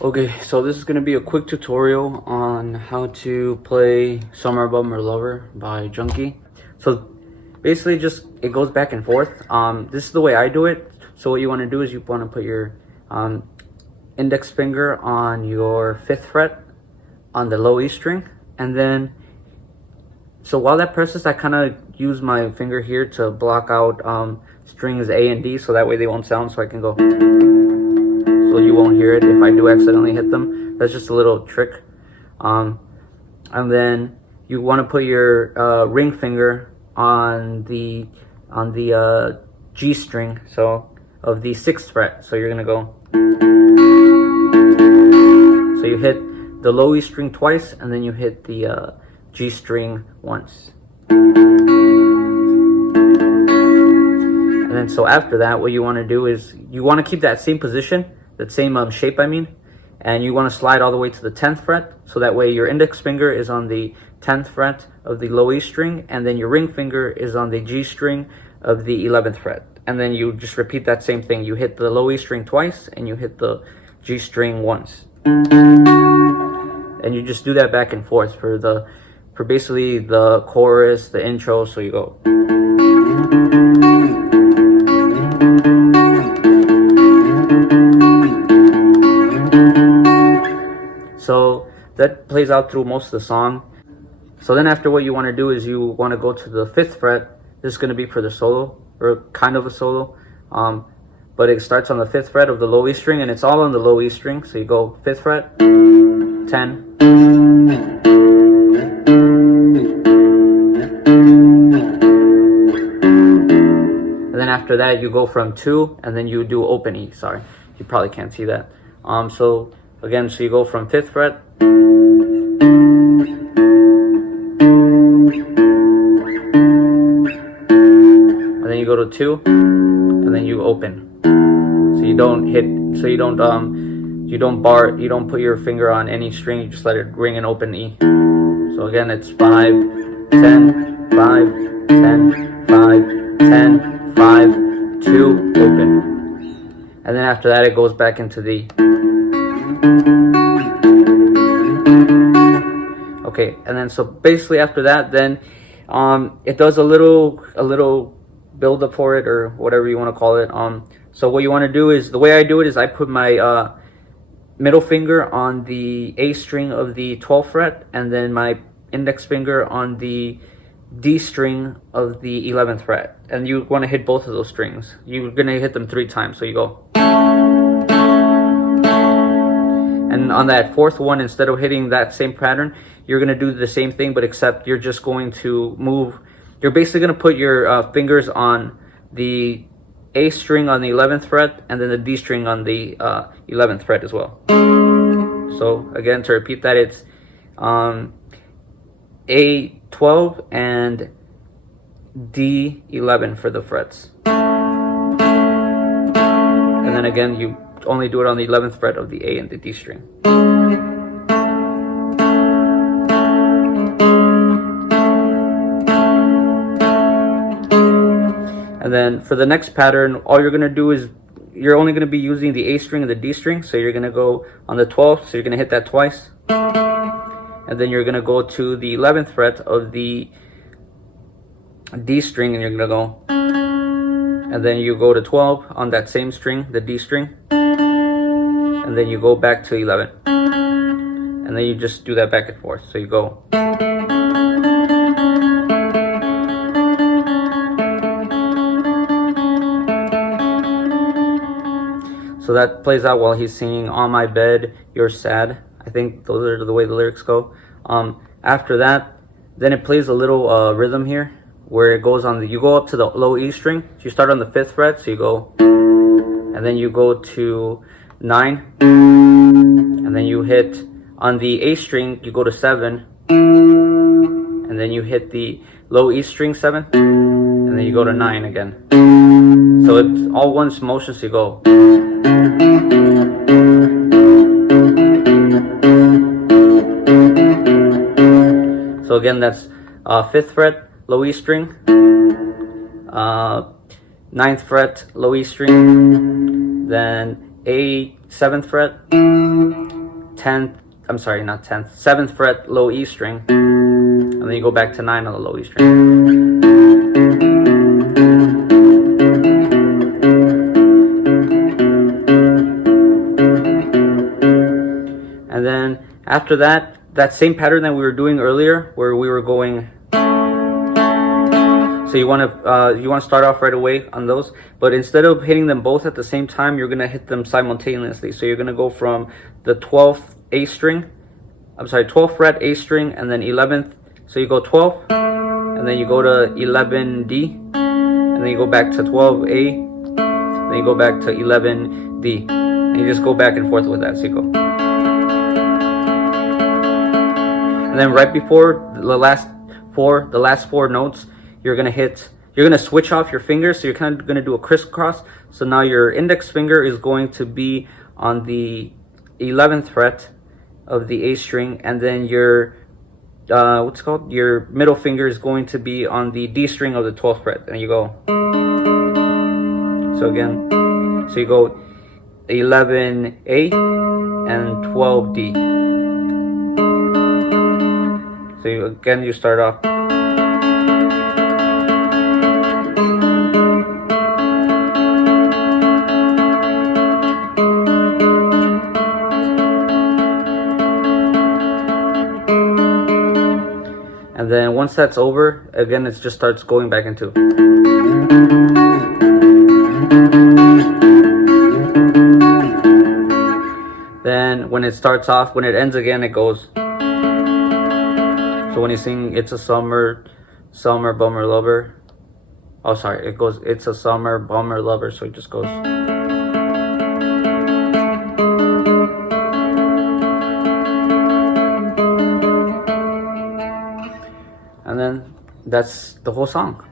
Okay, so this is going to be a quick tutorial on how to play Somewhere Above My Lover by Junkie. So basically just, it goes back and forth. This is the way I do it. So what you want to do is you want to put your index finger on your 5th fret on the low E string. And then, so while that presses, I kind of use my finger here to block out strings A and D, so that way they won't sound, so I can go, so you won't hear it if I do accidentally hit them. That's just a little trick. And then you want to put your ring finger on the G string, so of the 6th fret. So you're gonna go, so you hit the low E string twice, and then you hit the G string once. And then so after that, what you want to do is you want to keep that same position, that same shape, I mean, and you want to slide all the way to the 10th fret, so that way your index finger is on the 10th fret of the low E string, and then your ring finger is on the G string of the 11th fret. And then you just repeat that same thing. You hit the low E string twice, and you hit the G string once. And you just do that back and forth for basically the chorus, the intro, so you go. So that plays out through most of the song. So then after, what you want to do is you want to go to the 5th fret. This is going to be for the solo, or kind of a solo. But it starts on the 5th fret of the low E string, and it's all on the low E string. So you go 5th fret, 10. And then after that, you go from 2, and then you do open E. Sorry, you probably can't see that. So again, so you go from 5th fret, and then you go to 2, and then you open. So you don't hit, so you don't put your finger on any string, you just let it ring and open E. So again, it's 5, 10, 5, 10, 5, 10, 5, 2, open. And then after that, it goes back into the. Okay, and then so basically after that, then it does a little build up for it, or whatever you want to call it. So what you want to do is, the way I do it is I put my middle finger on the A string of the 12th fret, and then my index finger on the D string of the 11th fret. And you want to hit both of those strings. You're going to hit them 3 times. So you go. And on that 4th one, instead of hitting that same pattern, you're going to do the same thing, but except you're just going to move. You're basically going to put your fingers on the A string on the 11th fret, and then the D string on the 11th fret as well. So again, to repeat that, it's A12 and D11 for the frets. And then again, you only do it on the 11th fret of the A and the D string. And then for the next pattern, all you're going to do is you're only going to be using the A string and the D string. So you're going to go on the 12th, so you're going to hit that twice. And then you're going to go to the 11th fret of the D string, and you're going to go. And then you go to 12 on that same string, the D string. And then you go back to 11. And then you just do that back and forth. So you go. So that plays out while he's singing "On My Bed, You're Sad." I think those are the way the lyrics go. After that, then it plays a little rhythm here where it goes on you go up to the low E string. So you start on the 5th fret, so you go, and then you go to 9, and then you hit on the A string, you go to 7, and then you hit the low E string 7, and then you go to 9 again. So it's all one motion, so you go. So again, that's 5th fret, low E string, 9th fret, low E string, then A 7th fret, 7th fret, low E string, and then you go back to 9 on the low E string. And then after that, that same pattern that we were doing earlier, where we were going. So you want to start off right away on those, but instead of hitting them both at the same time, you're gonna hit them simultaneously. So you're gonna go from the 12th A string, 12th fret A string, and then 11th. So you go 12, and then you go to 11D, and then you go back to 12A, then you go back to 11D, and you just go back and forth with that. So you go. And then right before the last four notes, you're gonna switch off your fingers. So you're kind of gonna do a crisscross. So now your index finger is going to be on the 11th fret of the A string, and then your your middle finger is going to be on the D string of the 12th fret, and you go. So again, so you go 11A and 12D. So you start off. And then once that's over, again, it just starts going back into. Then when it starts off, when it ends again, it goes. So when you sing "It's a Summer, Bummer Lover," oh sorry, it goes "It's a Summer, Bummer Lover," so it just goes. And then that's the whole song.